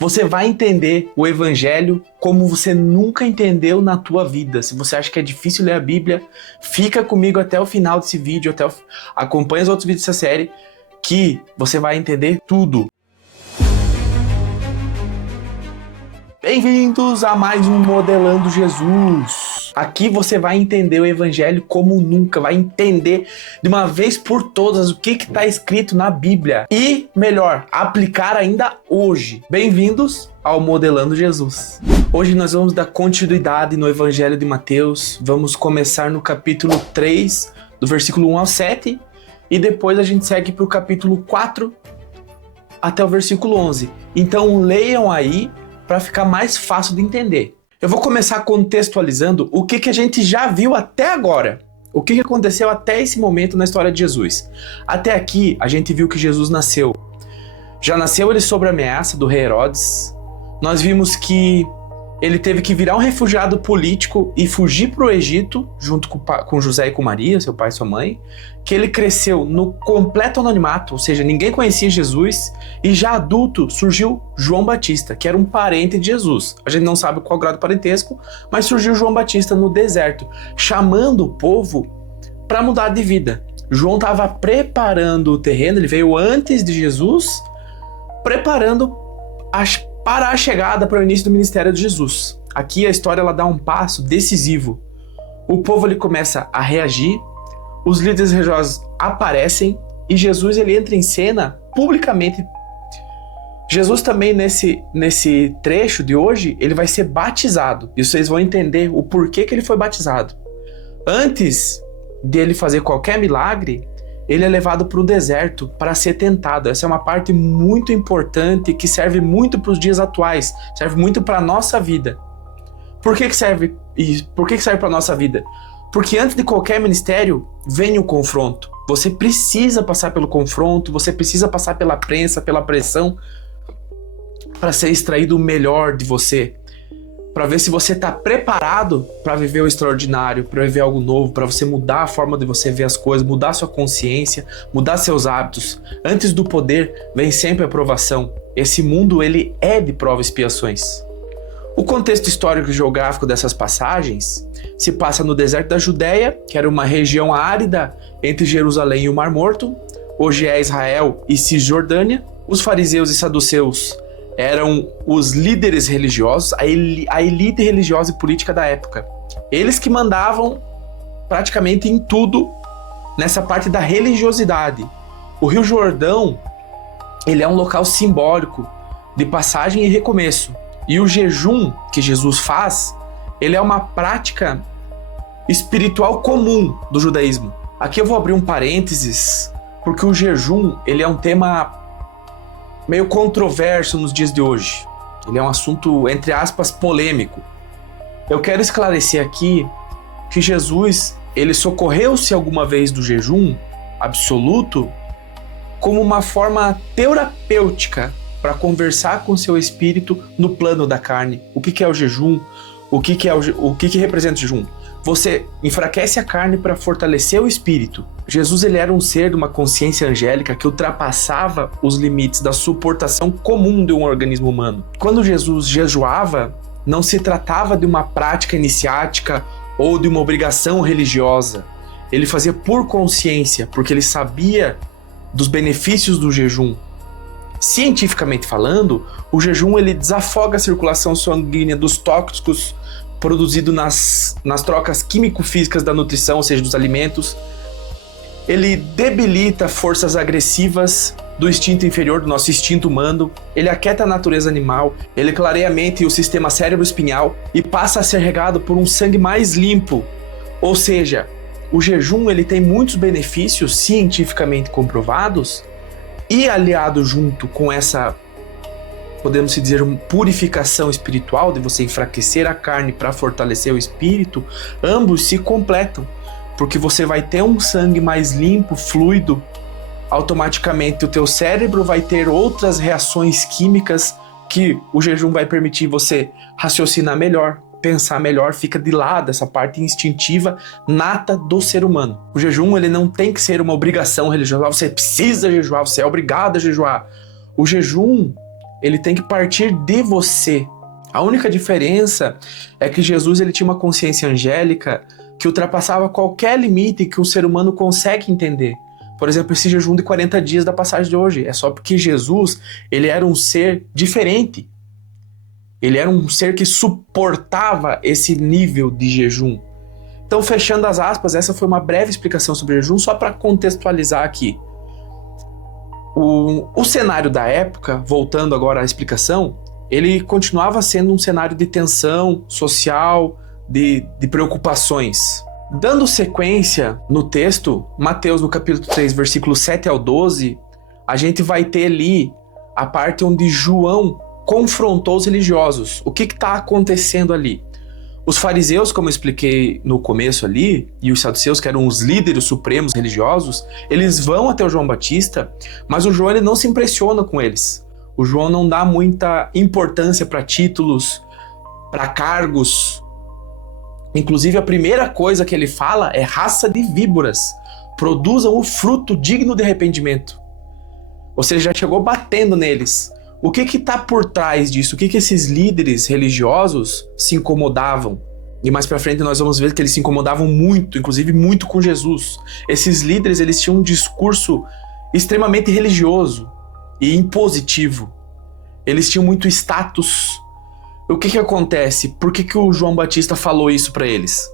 Você vai entender o Evangelho como você nunca entendeu na tua vida. Se você acha que é difícil ler a Bíblia, fica comigo até o final desse vídeo, acompanha os outros vídeos dessa série, que você vai entender tudo. Bem-vindos a mais um Modelando Jesus. Aqui você vai entender o Evangelho como nunca, vai entender de uma vez por todas o que está escrito na Bíblia e, melhor, aplicar ainda hoje. Bem-vindos ao Modelando Jesus. Hoje nós vamos dar continuidade no Evangelho de Mateus, vamos começar no capítulo 3, do versículo 1 ao 7, e depois a gente segue para o capítulo 4 até o versículo 11. Então leiam aí para ficar mais fácil de entender. Eu vou começar contextualizando o que a gente já viu até agora. O que aconteceu até esse momento na história de Jesus. Até aqui, a gente viu que Jesus nasceu. Já nasceu ele sob a ameaça do rei Herodes. Nós vimos que ele teve que virar um refugiado político e fugir para o Egito, junto com José e com Maria, seu pai e sua mãe. Que ele cresceu no completo anonimato, ou seja, ninguém conhecia Jesus. E já adulto surgiu João Batista, que era um parente de Jesus. A gente não sabe qual grau do parentesco, mas surgiu João Batista no deserto, chamando o povo para mudar de vida. João estava preparando o terreno, ele veio antes de Jesus, preparando para a chegada, para o início do ministério de Jesus. Aqui a história ela dá um passo decisivo. O povo ele começa a reagir, os líderes religiosos aparecem e Jesus ele entra em cena publicamente. Jesus também nesse trecho de hoje, ele vai ser batizado. E vocês vão entender o porquê que ele foi batizado. Antes dele fazer qualquer milagre, ele é levado para o deserto para ser tentado. Essa é uma parte muito importante que serve muito para os dias atuais, serve muito para a nossa vida. Por que serve para a nossa vida? Porque antes de qualquer ministério, vem o confronto. Você precisa passar pelo confronto, você precisa passar pela prensa, pela pressão, para ser extraído o melhor de você. Para ver se você está preparado para viver o extraordinário, para viver algo novo, para você mudar a forma de você ver as coisas, mudar sua consciência, mudar seus hábitos. Antes do poder, vem sempre a provação. Esse mundo ele é de prova e expiações. O contexto histórico e geográfico dessas passagens se passa no deserto da Judéia, que era uma região árida entre Jerusalém e o Mar Morto. Hoje é Israel e Cisjordânia. Os fariseus e saduceus eram os líderes religiosos, a elite religiosa e política da época. Eles que mandavam praticamente em tudo nessa parte da religiosidade. O Rio Jordão, ele é um local simbólico de passagem e recomeço. E o jejum que Jesus faz, ele é uma prática espiritual comum do judaísmo. Aqui eu vou abrir um parênteses, porque o jejum, ele é um tema meio controverso nos dias de hoje. Ele é um assunto, entre aspas, polêmico. Eu quero esclarecer aqui que Jesus, ele socorreu-se alguma vez do jejum absoluto como uma forma terapêutica para conversar com seu espírito no plano da carne. O que é o jejum? O que representa o jejum? Você enfraquece a carne para fortalecer o espírito. Jesus ele era um ser de uma consciência angélica que ultrapassava os limites da suportação comum de um organismo humano. Quando Jesus jejuava, não se tratava de uma prática iniciática ou de uma obrigação religiosa. Ele fazia por consciência, porque ele sabia dos benefícios do jejum. Cientificamente falando, o jejum ele desafoga a circulação sanguínea dos tóxicos produzidos nas trocas químico-físicas da nutrição, ou seja, dos alimentos. Ele debilita forças agressivas do instinto inferior, do nosso instinto humano. Ele aquieta a natureza animal, ele clareia a mente e o sistema cérebro-espinhal e passa a ser regado por um sangue mais limpo. Ou seja, o jejum ele tem muitos benefícios cientificamente comprovados. E aliado junto com essa, podemos dizer, uma purificação espiritual, de você enfraquecer a carne para fortalecer o espírito, ambos se completam, porque você vai ter um sangue mais limpo, fluido, automaticamente o teu cérebro vai ter outras reações químicas que o jejum vai permitir você raciocinar melhor, pensar melhor, fica de lado essa parte instintiva nata do ser humano. O jejum ele não tem que ser uma obrigação religiosa, você precisa jejuar, você é obrigado a jejuar. O jejum ele tem que partir de você. A única diferença é que Jesus ele tinha uma consciência angélica que ultrapassava qualquer limite que o ser humano consegue entender. Por exemplo, esse jejum de 40 dias da passagem de hoje. É só porque Jesus ele era um ser diferente. Ele era um ser que suportava esse nível de jejum. Então, fechando as aspas, essa foi uma breve explicação sobre jejum, só para contextualizar aqui. O cenário da época, voltando agora à explicação, ele continuava sendo um cenário de tensão social, de preocupações. Dando sequência no texto, Mateus no capítulo 3, versículo 7 ao 12, a gente vai ter ali a parte onde João confrontou os religiosos. O que está acontecendo ali? Os fariseus, como eu expliquei no começo ali, e os saduceus, que eram os líderes supremos religiosos, eles vão até o João Batista, mas o João ele não se impressiona com eles. O João não dá muita importância para títulos, para cargos. Inclusive, a primeira coisa que ele fala é raça de víboras, produzam o fruto digno de arrependimento. Ou seja, já chegou batendo neles. O que está por trás disso? O que esses líderes religiosos se incomodavam? E mais para frente nós vamos ver que eles se incomodavam muito, inclusive muito com Jesus. Esses líderes eles tinham um discurso extremamente religioso e impositivo. Eles tinham muito status. O que acontece? Por que o João Batista falou isso para eles?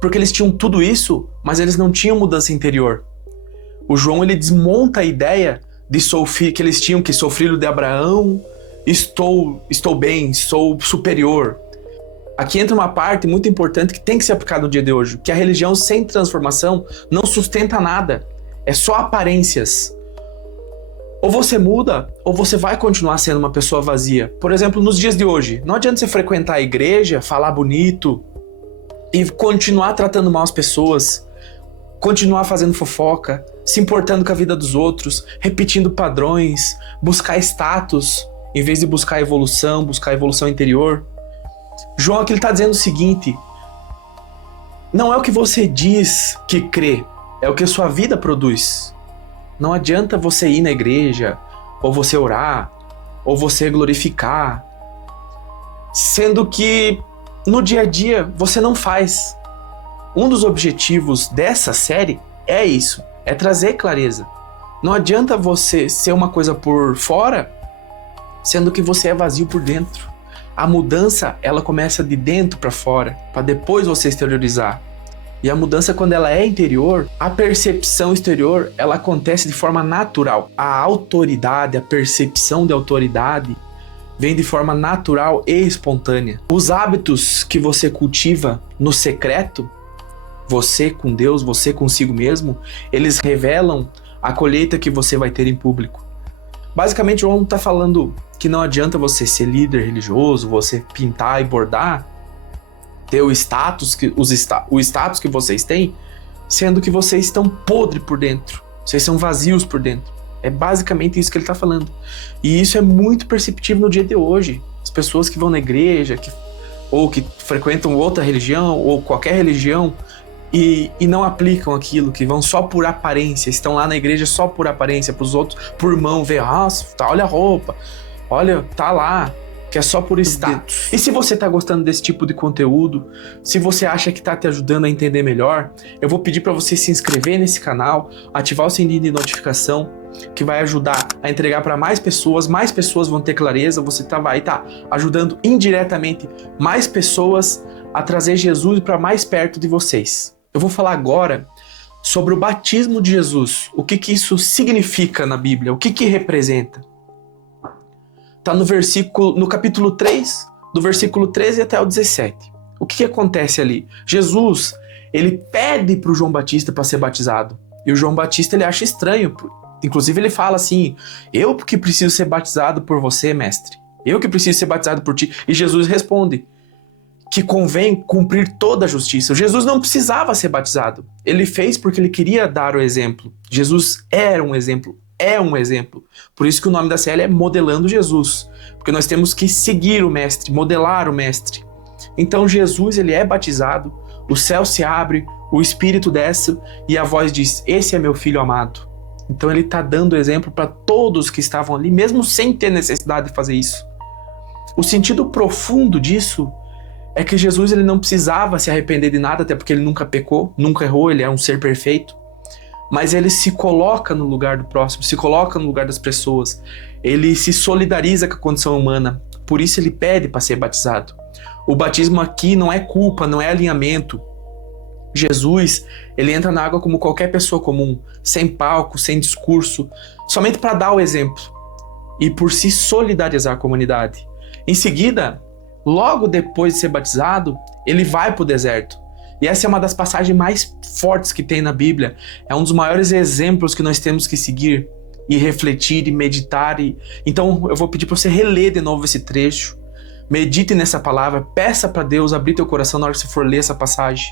Porque eles tinham tudo isso, mas eles não tinham mudança interior. O João ele desmonta a ideia de que eles tinham, que sou filho de Abraão, estou bem, sou superior. Aqui entra uma parte muito importante que tem que ser aplicada no dia de hoje, que a religião sem transformação não sustenta nada, é só aparências. Ou você muda, ou você vai continuar sendo uma pessoa vazia. Por exemplo, nos dias de hoje, não adianta você frequentar a igreja, falar bonito e continuar tratando mal as pessoas, continuar fazendo fofoca, se importando com a vida dos outros, repetindo padrões, buscar status, em vez de buscar evolução interior. João aqui está dizendo o seguinte: não é o que você diz que crê, é o que a sua vida produz. Não adianta você ir na igreja, ou você orar, ou você glorificar, sendo que no dia a dia você não faz. Um dos objetivos dessa série é isso, é trazer clareza. Não adianta você ser uma coisa por fora, sendo que você é vazio por dentro. A mudança, ela começa de dentro para fora, para depois você exteriorizar. E a mudança, quando ela é interior, a percepção exterior, ela acontece de forma natural. A autoridade, a percepção de autoridade, vem de forma natural e espontânea. Os hábitos que você cultiva no secreto, você com Deus, você consigo mesmo, eles revelam a colheita que você vai ter em público. Basicamente, João está falando que não adianta você ser líder religioso, você pintar e bordar, ter o status que vocês têm, sendo que vocês estão podres por dentro, vocês são vazios por dentro. É basicamente isso que ele está falando. E isso é muito perceptível no dia de hoje. As pessoas que vão na igreja, ou que frequentam outra religião, ou qualquer religião, e não aplicam aquilo, que vão só por aparência, estão lá na igreja só por aparência, para os outros, por mão, ver, olha a roupa, olha, tá lá, que é só por status. E se você tá gostando desse tipo de conteúdo, se você acha que tá te ajudando a entender melhor, eu vou pedir para você se inscrever nesse canal, ativar o sininho de notificação, que vai ajudar a entregar para mais pessoas vão ter clareza, você vai estar ajudando indiretamente mais pessoas a trazer Jesus para mais perto de vocês. Eu vou falar agora sobre o batismo de Jesus, o que isso significa na Bíblia, o que representa. Está no capítulo 3, do versículo 13 até o 17. O que acontece ali? Jesus, ele pede para o João Batista para ser batizado. E o João Batista, ele acha estranho. Inclusive, ele fala assim, eu que preciso ser batizado por você, mestre. Eu que preciso ser batizado por ti. E Jesus responde que convém cumprir toda a justiça. Jesus não precisava ser batizado. Ele fez porque ele queria dar o exemplo. Jesus era um exemplo. É um exemplo. Por isso que o nome da série é Modelando Jesus. Porque nós temos que seguir o mestre, modelar o mestre. Então Jesus, ele é batizado, o céu se abre, o Espírito desce e a voz diz, esse é meu filho amado. Então ele está dando exemplo para todos que estavam ali, mesmo sem ter necessidade de fazer isso. O sentido profundo disso é que Jesus ele não precisava se arrepender de nada, até porque ele nunca pecou, nunca errou, ele é um ser perfeito. Mas ele se coloca no lugar do próximo, se coloca no lugar das pessoas. Ele se solidariza com a condição humana. Por isso ele pede para ser batizado. O batismo aqui não é culpa, não é alinhamento. Jesus, ele entra na água como qualquer pessoa comum, sem palco, sem discurso, somente para dar o exemplo e por se solidarizar com a comunidade. Em seguida, logo depois de ser batizado, ele vai para o deserto. E essa é uma das passagens mais fortes que tem na Bíblia. É um dos maiores exemplos que nós temos que seguir e refletir e meditar. Então eu vou pedir para você reler de novo esse trecho. Medite nessa palavra, peça para Deus abrir teu coração na hora que você for ler essa passagem.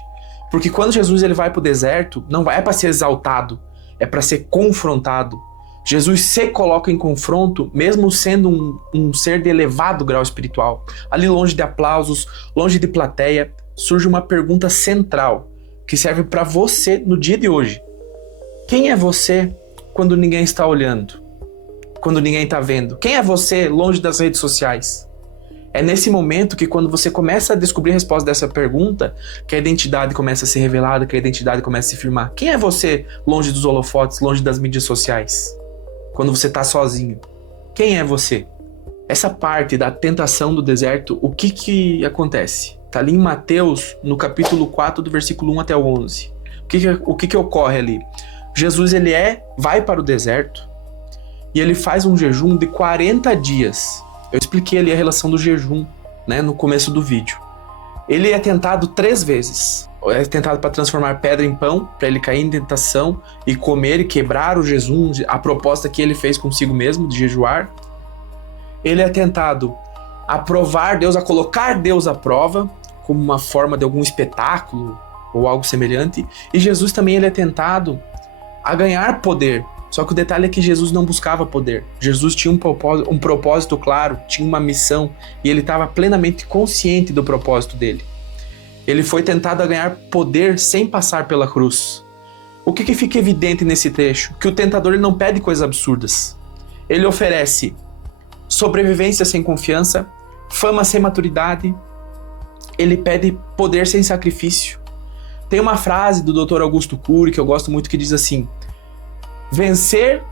Porque quando Jesus ele vai para o deserto, não é para ser exaltado, é para ser confrontado. Jesus se coloca em confronto, mesmo sendo um ser de elevado grau espiritual. Ali longe de aplausos, longe de plateia, surge uma pergunta central, que serve para você no dia de hoje. Quem é você quando ninguém está olhando? Quando ninguém está vendo? Quem é você longe das redes sociais? É nesse momento que quando você começa a descobrir a resposta dessa pergunta, que a identidade começa a ser revelada, que a identidade começa a se firmar. Quem é você longe dos holofotes, longe das mídias sociais? Quando você está sozinho. Quem é você? Essa parte da tentação do deserto, o que acontece? Está ali em Mateus, no capítulo 4, do versículo 1 até o 11. O que ocorre ali? Jesus ele vai para o deserto e ele faz um jejum de 40 dias. Eu expliquei ali a relação do jejum, né, no começo do vídeo. Ele é tentado 3 vezes. É tentado para transformar pedra em pão, para ele cair em tentação e comer e quebrar o jejum, a proposta que ele fez consigo mesmo de jejuar. Ele é tentado a provar Deus, a colocar Deus à prova, como uma forma de algum espetáculo ou algo semelhante. E Jesus também ele é tentado a ganhar poder. Só que o detalhe é que Jesus não buscava poder. Jesus tinha um propósito claro, tinha uma missão, e ele estava plenamente consciente do propósito dele. Ele foi tentado a ganhar poder sem passar pela cruz. O que fica evidente nesse trecho? Que o tentador ele não pede coisas absurdas. Ele oferece sobrevivência sem confiança, fama sem maturidade. Ele pede poder sem sacrifício. Tem uma frase do Dr. Augusto Cury que eu gosto muito que diz assim: vencer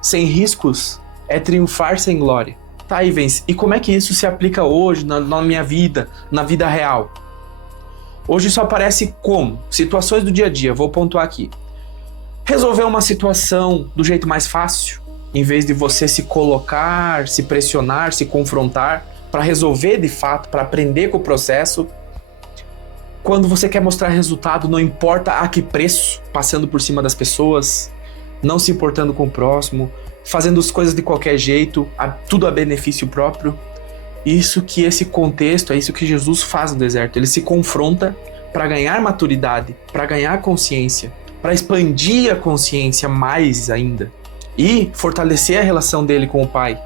sem riscos é triunfar sem glória. Tá aí, vence. E como é que isso se aplica hoje na minha vida, na vida real? Hoje isso aparece como? Situações do dia a dia, vou pontuar aqui. Resolver uma situação do jeito mais fácil, em vez de você se colocar, se pressionar, se confrontar, para resolver de fato, para aprender com o processo. Quando você quer mostrar resultado, não importa a que preço, passando por cima das pessoas, não se importando com o próximo, fazendo as coisas de qualquer jeito, tudo a benefício próprio. Isso que esse contexto, é isso que Jesus faz no deserto. Ele se confronta para ganhar maturidade, para ganhar consciência, para expandir a consciência mais ainda e fortalecer a relação dele com o Pai.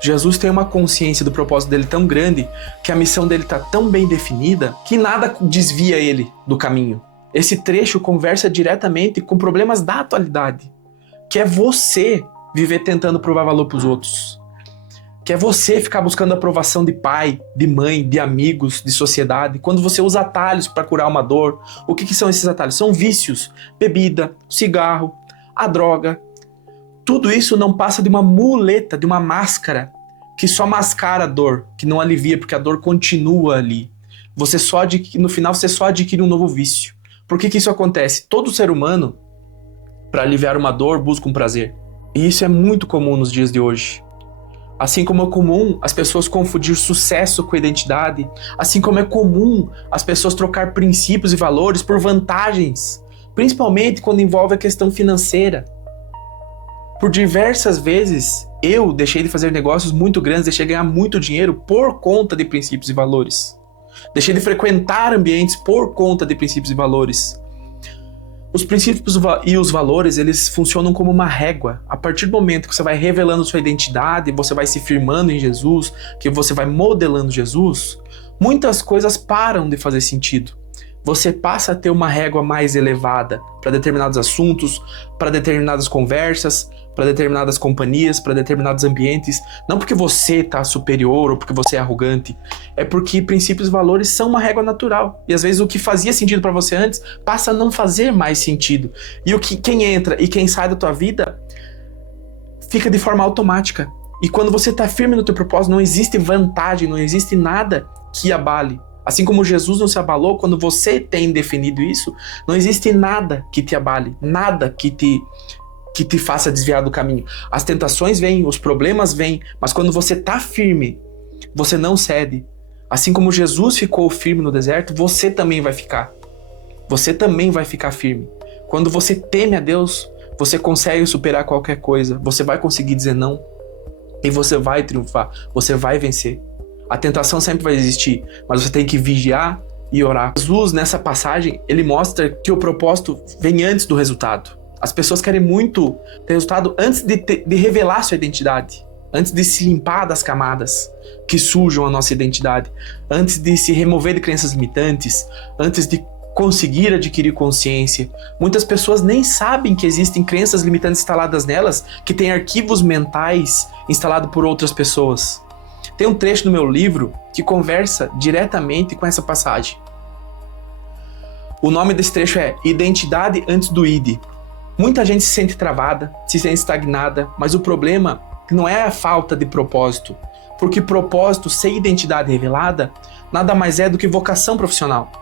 Jesus tem uma consciência do propósito dele tão grande que a missão dele está tão bem definida que nada desvia ele do caminho. Esse trecho conversa diretamente com problemas da atualidade, que é você viver tentando provar valor para os outros, que é você ficar buscando aprovação de pai, de mãe, de amigos, de sociedade, quando você usa atalhos para curar uma dor. O que são esses atalhos? São vícios, bebida, cigarro, a droga. Tudo isso não passa de uma muleta, de uma máscara, que só mascara a dor, que não alivia, porque a dor continua ali. No final você só adquire um novo vício. Por que isso acontece? Todo ser humano, para aliviar uma dor, busca um prazer. E isso é muito comum nos dias de hoje. Assim como é comum as pessoas confundir sucesso com identidade, assim como é comum as pessoas trocar princípios e valores por vantagens, principalmente quando envolve a questão financeira. Por diversas vezes, eu deixei de fazer negócios muito grandes, deixei de ganhar muito dinheiro por conta de princípios e valores. Deixei de frequentar ambientes por conta de princípios e valores. Os princípios e os valores, eles funcionam como uma régua. A partir do momento que você vai revelando sua identidade, você vai se firmando em Jesus, que você vai modelando Jesus, muitas coisas param de fazer sentido. você passa a ter uma régua mais elevada para determinados assuntos, para determinadas conversas, para determinadas companhias, para determinados ambientes. Não porque você está superior ou porque você é arrogante, é porque princípios e valores são uma régua natural. E às vezes o que fazia sentido para você antes passa a não fazer mais sentido. E quem entra e quem sai da tua vida fica de forma automática. E quando você está firme no teu propósito, não existe vantagem, não existe nada que abale. Assim como Jesus não se abalou, quando você tem definido isso, não existe nada que te abale, nada que te faça desviar do caminho. As tentações vêm, os problemas vêm, mas quando você está firme, você não cede. Assim como Jesus ficou firme no deserto, você também vai ficar. Você também vai ficar firme. Quando você teme a Deus, você consegue superar qualquer coisa, você vai conseguir dizer não, e você vai triunfar, você vai vencer. A tentação sempre vai existir, mas você tem que vigiar e orar. Jesus, nessa passagem, ele mostra que o propósito vem antes do resultado. As pessoas querem muito ter resultado antes de revelar sua identidade, antes de se limpar das camadas que sujam a nossa identidade, antes de se remover de crenças limitantes, antes de conseguir adquirir consciência. Muitas pessoas nem sabem que existem crenças limitantes instaladas nelas, que têm arquivos mentais instalados por outras pessoas. Tem um trecho no meu livro que conversa diretamente com essa passagem. O nome desse trecho é Identidade antes do ID. Muita gente se sente travada, se sente estagnada, mas o problema não é a falta de propósito, porque propósito sem identidade revelada nada mais é do que vocação profissional.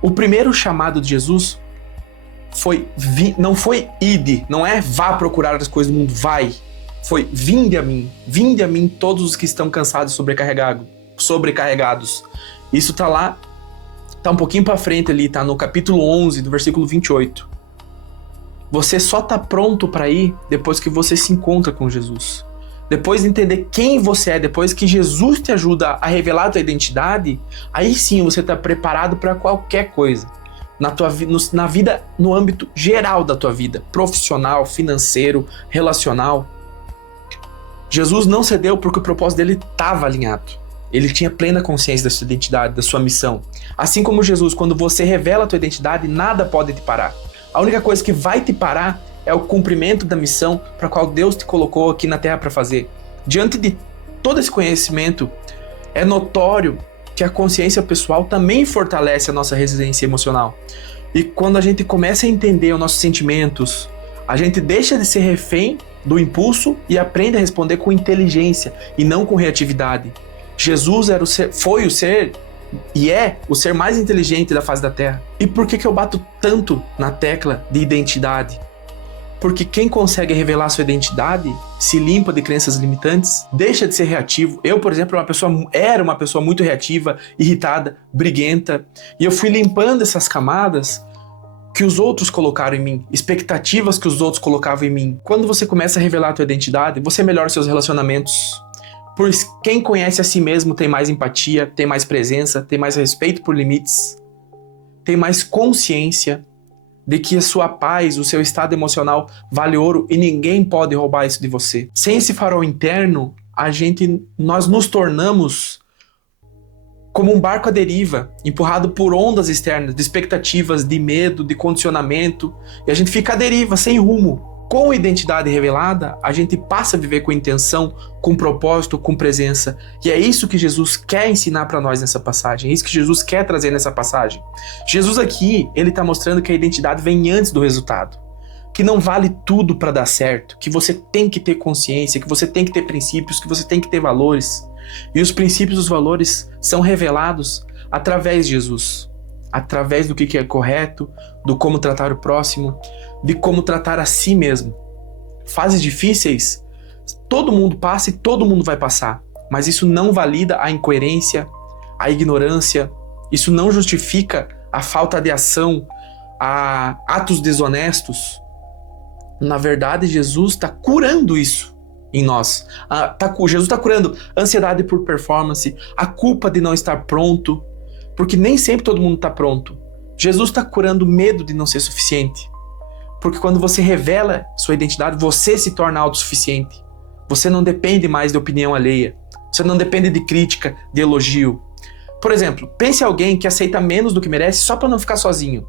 O primeiro chamado de Jesus não foi ide, não é vá procurar as coisas do mundo, vai. Foi vinde a mim todos os que estão cansados e sobrecarregados. Isso tá lá, tá um pouquinho para frente ali, tá no capítulo 11, do versículo 28. Você só tá pronto para ir depois que você se encontra com Jesus. Depois de entender quem você é, depois que Jesus te ajuda a revelar a tua identidade, aí sim você tá preparado para qualquer coisa. Na vida, no âmbito geral da tua vida, profissional, financeiro, relacional. Jesus não cedeu porque o propósito dele estava alinhado. Ele tinha plena consciência da sua identidade, da sua missão. Assim como Jesus, quando você revela a tua identidade, nada pode te parar. A única coisa que vai te parar é o cumprimento da missão para a qual Deus te colocou aqui na Terra para fazer. Diante de todo esse conhecimento, é notório que a consciência pessoal também fortalece a nossa resiliência emocional. E quando a gente começa a entender os nossos sentimentos, a gente deixa de ser refém do impulso e aprende a responder com inteligência e não com reatividade. Jesus foi o ser e é o ser mais inteligente da face da Terra. E por que eu bato tanto na tecla de identidade? Porque quem consegue revelar sua identidade se limpa de crenças limitantes, deixa de ser reativo. Eu, por exemplo, era uma pessoa muito reativa, irritada, briguenta, e eu fui limpando essas camadas que os outros colocaram em mim, expectativas que os outros colocavam em mim. Quando você começa a revelar a tua identidade, você melhora seus relacionamentos. Pois quem conhece a si mesmo tem mais empatia, tem mais presença, tem mais respeito por limites, tem mais consciência de que a sua paz, o seu estado emocional vale ouro e ninguém pode roubar isso de você. Sem esse farol interno, nós nos tornamos como um barco à deriva, empurrado por ondas externas, de expectativas, de medo, de condicionamento, e a gente fica à deriva, sem rumo. Com a identidade revelada, a gente passa a viver com intenção, com propósito, com presença. E é isso que Jesus quer ensinar para nós nessa passagem, é isso que Jesus quer trazer nessa passagem. Jesus aqui, ele está mostrando que a identidade vem antes do resultado, que não vale tudo para dar certo, que você tem que ter consciência, que você tem que ter princípios, que você tem que ter valores. E os princípios e os valores são revelados através de Jesus, através do que é correto, do como tratar o próximo, de como tratar a si mesmo. Fases difíceis, todo mundo passa e todo mundo vai passar, mas isso não valida a incoerência, a ignorância, isso não justifica a falta de ação, a atos desonestos. Na verdade, Jesus está curando isso em nós. Jesus está curando ansiedade por performance, a culpa de não estar pronto, porque nem sempre todo mundo está pronto. Jesus está curando medo de não ser suficiente, porque quando você revela sua identidade, você se torna autossuficiente. Você não depende mais de opinião alheia, você não depende de crítica, de elogio, Por exemplo, pense em alguém que aceita menos do que merece só para não ficar sozinho.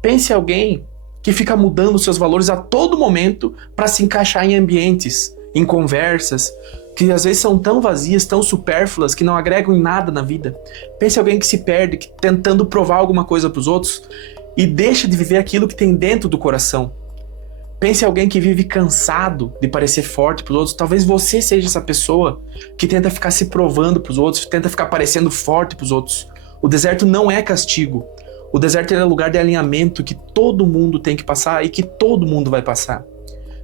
Pense em alguém que fica mudando seus valores a todo momento para se encaixar em ambientes, em conversas, que às vezes são tão vazias, tão supérfluas, que não agregam em nada na vida. Pense em alguém que se perde, tentando provar alguma coisa para os outros e deixa de viver aquilo que tem dentro do coração. Pense em alguém que vive cansado de parecer forte para os outros. Talvez você seja essa pessoa que tenta ficar se provando para os outros, tenta ficar parecendo forte para os outros. O deserto não é castigo. O deserto é lugar de alinhamento que todo mundo tem que passar e que todo mundo vai passar.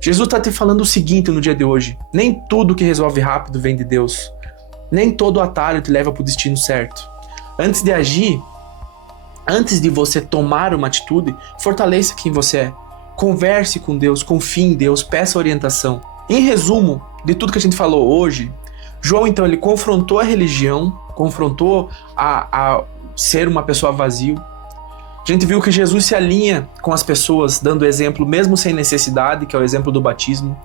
Jesus está te falando o seguinte no dia de hoje: nem tudo que resolve rápido vem de Deus. Nem todo atalho te leva para o destino certo. Antes de agir, antes de você tomar uma atitude, fortaleça quem você é. Converse com Deus, confie em Deus, peça orientação. Em resumo de tudo que a gente falou hoje, João então ele confrontou a religião, confrontou a ser uma pessoa vazio. A gente viu que Jesus se alinha com as pessoas, dando exemplo mesmo sem necessidade, que é o exemplo do batismo.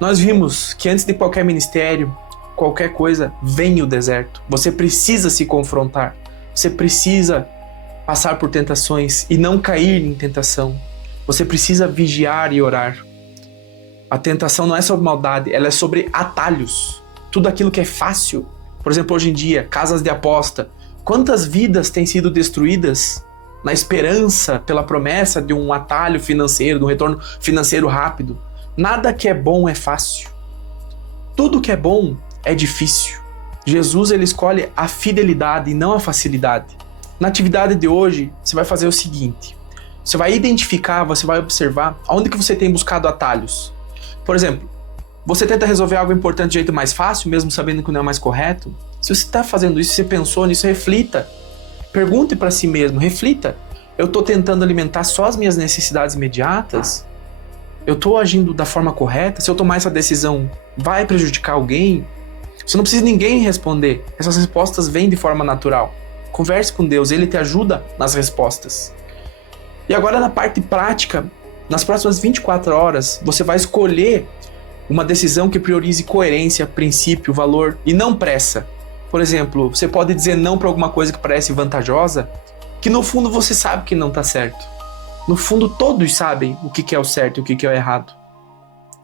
Nós vimos que antes de qualquer ministério, qualquer coisa, vem o deserto. Você precisa se confrontar. Você precisa passar por tentações e não cair em tentação. Você precisa vigiar e orar. A tentação não é sobre maldade, ela é sobre atalhos. Tudo aquilo que é fácil. Por exemplo, hoje em dia, casas de aposta. Quantas vidas têm sido destruídas na esperança, pela promessa de um atalho financeiro, de um retorno financeiro rápido? Nada que é bom é fácil. Tudo que é bom é difícil. Jesus ele escolhe a fidelidade e não a facilidade. Na atividade de hoje, você vai fazer o seguinte: você vai identificar, você vai observar onde que você tem buscado atalhos. Por exemplo, você tenta resolver algo importante de jeito mais fácil, mesmo sabendo que não é o mais correto? Se você está fazendo isso, você pensou nisso, reflita. Pergunte para si mesmo, reflita. Eu estou tentando alimentar só as minhas necessidades imediatas? Eu estou agindo da forma correta? Se eu tomar essa decisão, vai prejudicar alguém? Você não precisa de ninguém responder. Essas respostas vêm de forma natural. Converse com Deus, Ele te ajuda nas respostas. E agora na parte prática, nas próximas 24 horas, você vai escolher uma decisão que priorize coerência, princípio, valor e não pressa. Por exemplo, você pode dizer não para alguma coisa que parece vantajosa, que no fundo você sabe que não está certo. No fundo todos sabem o que é o certo e o que é o errado.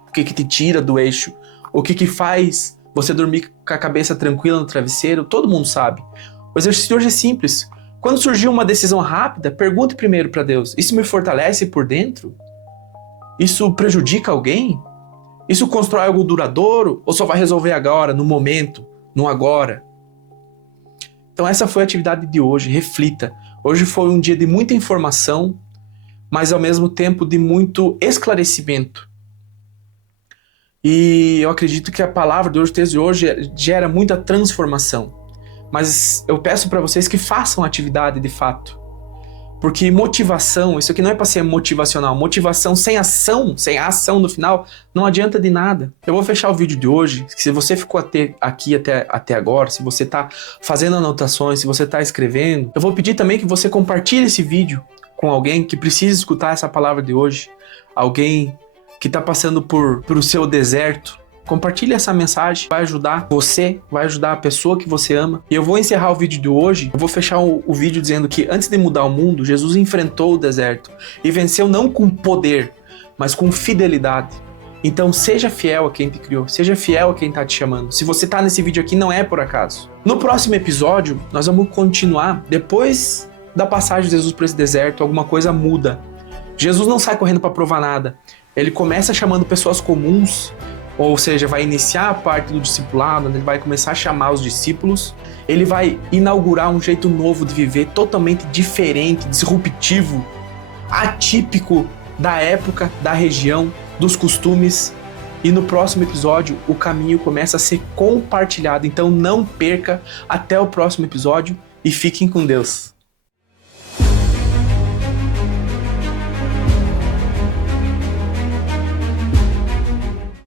O que te tira do eixo, o que faz você dormir com a cabeça tranquila no travesseiro, todo mundo sabe. O exercício de hoje é simples. Quando surgir uma decisão rápida, pergunte primeiro para Deus: isso me fortalece por dentro? Isso prejudica alguém? Isso constrói algo duradouro? Ou só vai resolver agora, no momento, no agora? Então essa foi a atividade de hoje, reflita. Hoje foi um dia de muita informação, mas ao mesmo tempo de muito esclarecimento. E eu acredito que a palavra de hoje, o texto de hoje, gera muita transformação. Mas eu peço para vocês que façam a atividade de fato. Porque motivação, isso aqui não é para ser motivacional. Motivação sem ação, sem a ação no final, não adianta de nada. Eu vou fechar o vídeo de hoje. Se você ficou aqui até agora, se você está fazendo anotações, se você está escrevendo, eu vou pedir também que você compartilhe esse vídeo com alguém que precisa escutar essa palavra de hoje. Alguém que está passando por o seu deserto. Compartilhe essa mensagem, vai ajudar você, vai ajudar a pessoa que você ama. E eu vou encerrar o vídeo de hoje, eu vou fechar o vídeo dizendo que antes de mudar o mundo, Jesus enfrentou o deserto e venceu não com poder, mas com fidelidade. Então seja fiel a quem te criou, seja fiel a quem está te chamando. Se você está nesse vídeo aqui, não é por acaso. No próximo episódio, nós vamos continuar. Depois da passagem de Jesus por esse deserto, alguma coisa muda. Jesus não sai correndo para provar nada. Ele começa chamando pessoas comuns, ou seja, vai iniciar a parte do discipulado, onde ele vai começar a chamar os discípulos. Ele vai inaugurar um jeito novo de viver, totalmente diferente, disruptivo, atípico da época, da região, dos costumes. E no próximo episódio, o caminho começa a ser compartilhado. Então não perca, até o próximo episódio e fiquem com Deus.